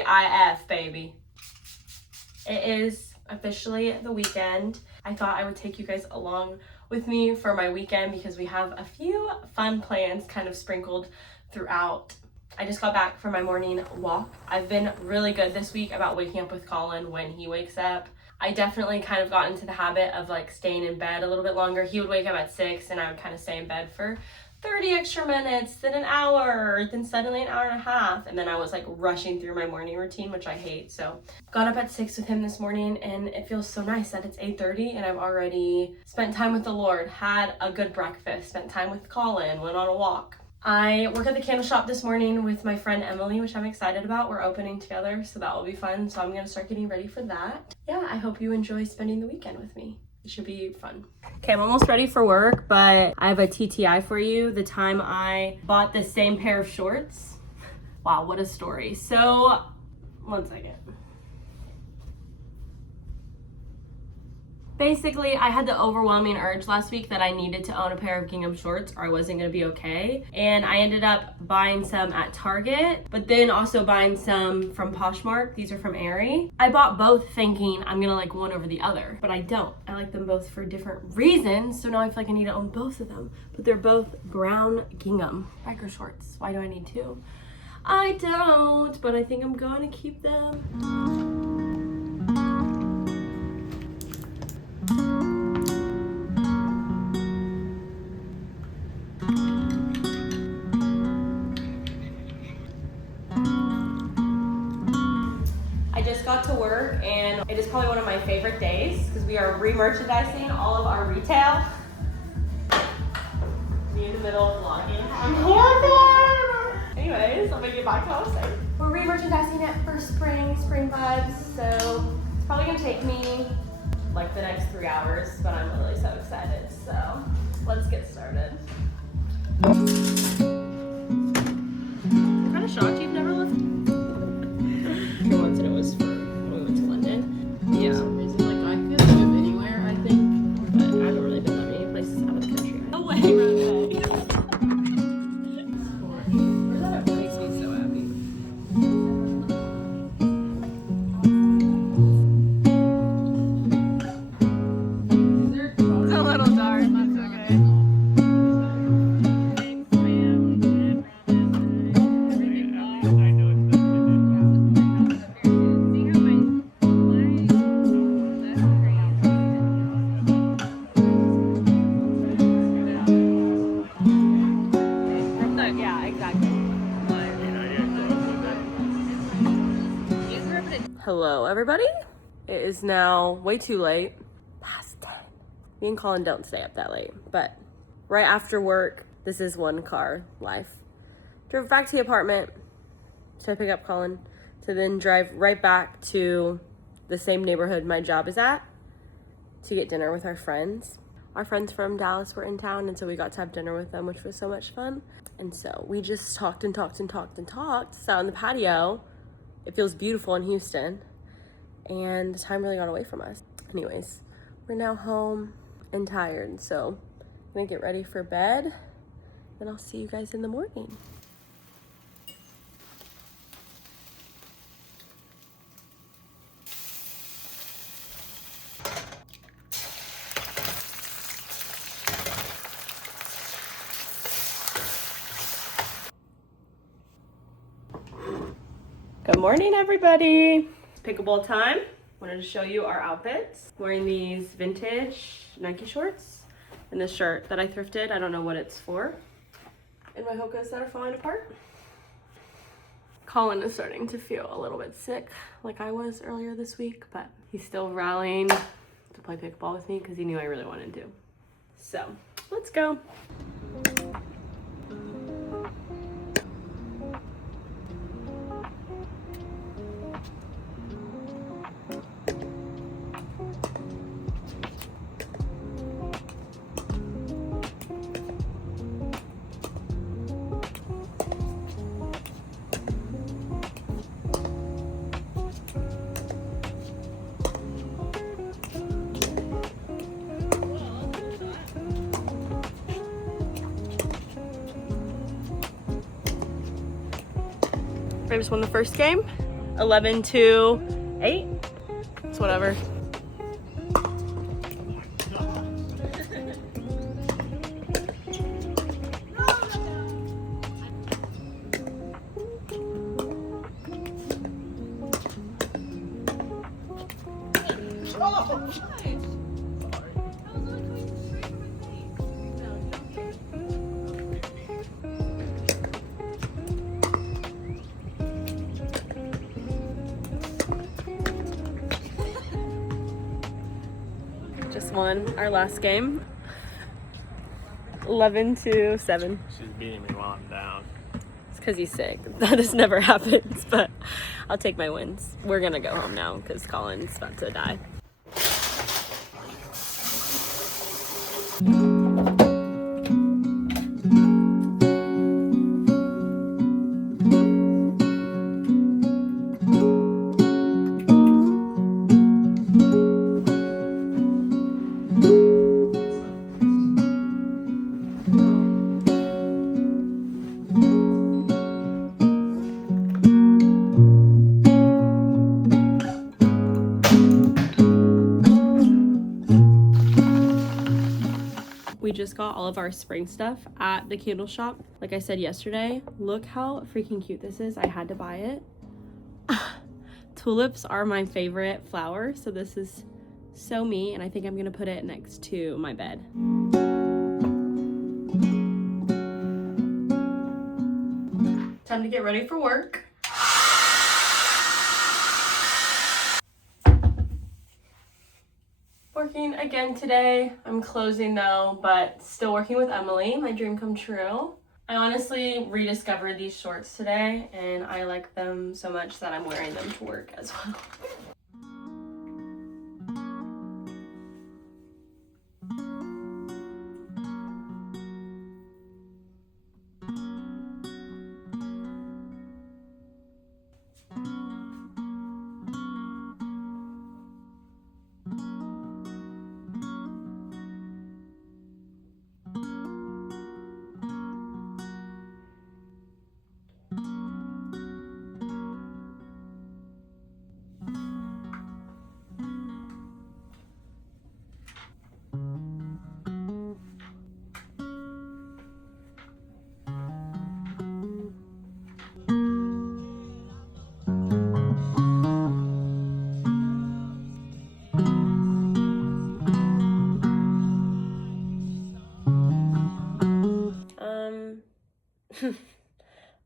TGIF, baby. It is officially the weekend. I thought I would take you guys along with me for my weekend because we have a few fun plans kind of sprinkled throughout. I just got back from my morning walk. I've been really good this week about waking up with Colin when he wakes up. I definitely kind of got into the habit of like staying in bed a little bit longer. He would wake up at 6 and I would kind of stay in bed for 30 extra minutes, then an hour, then suddenly an hour and a half. And then I was like rushing through my morning routine, which I hate. So got up at 6 with him this morning and it feels so nice that it's 8:30 and I've already spent time with the Lord, had a good breakfast, spent time with Colin, went on a walk. I work at the candle shop this morning with my friend Emily, which I'm excited about. We're opening together, so that will be fun. So I'm gonna start getting ready for that. Yeah, I hope you enjoy spending the weekend with me. It should be fun. Okay, I'm almost ready for work, but I have a TTI for you. The time I bought the same pair of shorts. Wow, what a story. So, one second. Basically, I had the overwhelming urge last week that I needed to own a pair of gingham shorts or I wasn't gonna be okay. And I ended up buying some at Target, but then also buying some from Poshmark. These are from Aerie. I bought both thinking I'm gonna like one over the other, but I don't. I like them both for different reasons, so now I feel like I need to own both of them. But they're both brown gingham biker shorts. Why do I need two? I don't, but I think I'm gonna keep them. Got to work and it is probably one of my favorite days because we are re-merchandising all of our retail. Me in the middle of vlogging. I'm horrible! Anyways, I'll make it back to what I was saying. We're re-merchandising it for spring vibes, so it's probably gonna take me like the next 3 hours, but I'm really so excited, so let's get started. I'm kind of shocked you've never lived. Once it was for yeah. For some reason, like I could live anywhere, I think, but I haven't really been that many places out of the country. No way, That makes me so happy. It's a little dark, that's okay. Hello, everybody. It is now way too late. Past 10. Me and Colin don't stay up that late, but right after work, this is one car life. Drove back to the apartment to pick up Colin, to then drive right back to the same neighborhood my job is at to get dinner with our friends. Our friends from Dallas were in town, and so we got to have dinner with them, which was so much fun. And so we just talked and talked and talked and talked, sat on the patio. It feels beautiful in Houston, and the time really got away from us. Anyways, we're now home and tired, so I'm gonna get ready for bed, and I'll see you guys in the morning. Good morning, everybody. Pickleball time. Wanted to show you our outfits. Wearing these vintage Nike shorts and this shirt that I thrifted. I don't know what it's for. And my Hokas that are falling apart. Colin is starting to feel a little bit sick like I was earlier this week, but he's still rallying to play pickleball with me because he knew I really wanted to. So let's go. I just won the first game. 11 to 8. It's whatever. Just won our last game. 11 to 7. She's beating me while I'm down. It's because he's sick. That just never happens, but I'll take my wins. We're gonna go home now because Colin's about to die. We just got all of our spring stuff at the candle shop. Like I said yesterday, look how freaking cute this is. I had to buy it. Tulips are my favorite flower, so this is so me, and I think I'm gonna put it next to my bed. Time to get ready for work. Working again today. I'm closing though, but still working with Emily, my dream come true. I honestly rediscovered these shorts today and I like them so much that I'm wearing them to work as well.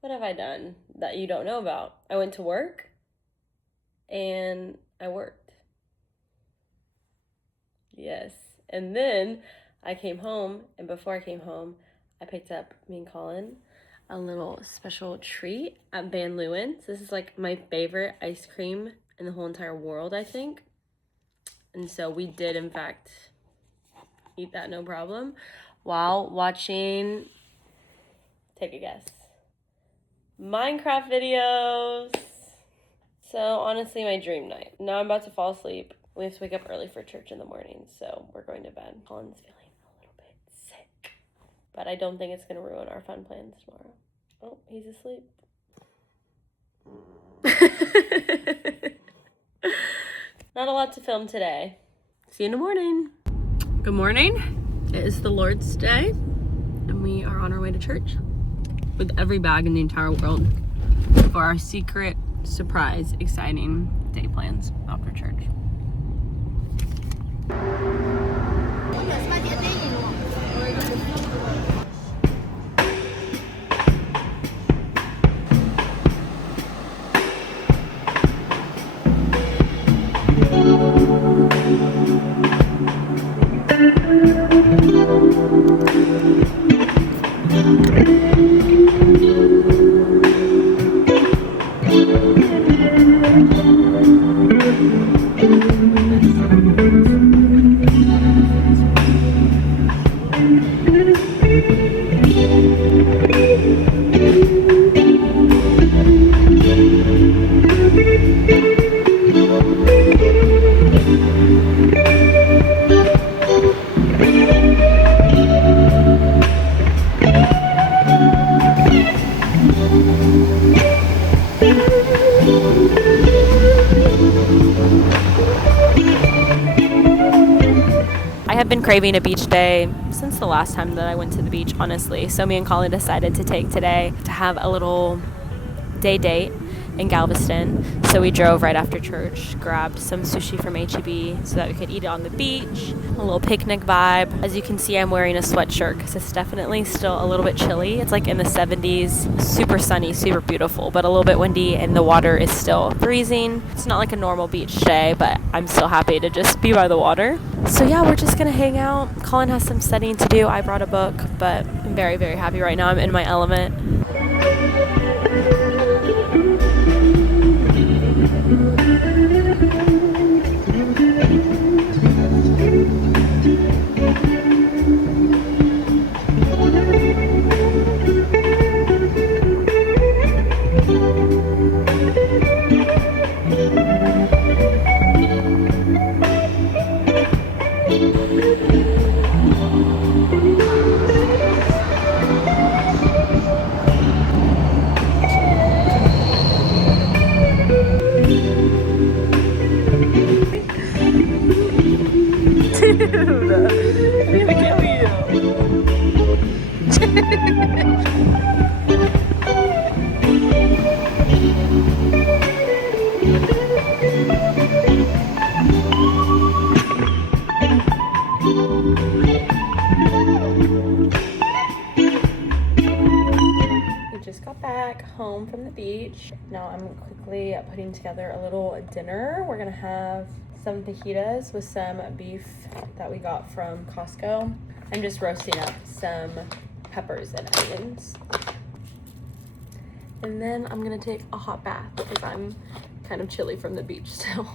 What have I done that you don't know about? I went to work and I worked. Yes. And then I came home, and before I came home, I picked up, me and Colin, a little special treat at Van Leeuwen's. This is like my favorite ice cream in the whole entire world, I think. And so we did, in fact, eat that no problem while watching, take a guess, Minecraft videos. So honestly, my dream night. Now I'm about to fall asleep. We have to wake up early for church in the morning, so we're going to bed. Colin's feeling a little bit sick, but I don't think it's going to ruin our fun plans tomorrow. Oh, he's asleep. Not a lot to film today. See you in the morning. Good morning. It is the Lord's Day, and we are on our way to church with every bag in the entire world for our secret, surprise, exciting day plans after church. craving a beach day since the last time that I went to the beach, honestly. So me and Colin decided to take today to have a little day date in Galveston. So we drove right after church, grabbed some sushi from H-E-B so that we could eat it on the beach. A little picnic vibe. As you can see, I'm wearing a sweatshirt because it's definitely still a little bit chilly. It's like in the 70s, super sunny, super beautiful, but a little bit windy and the water is still freezing. It's not like a normal beach day, but I'm still happy to just be by the water. So yeah, we're just gonna hang out. Colin has some studying to do. I brought a book, but I'm very, very happy right now. I'm in my element. Home from the beach. Now I'm quickly putting together a little dinner. We're gonna have some fajitas with some beef that we got from Costco. I'm just roasting up some peppers and onions. And then I'm gonna take a hot bath because I'm kind of chilly from the beach still.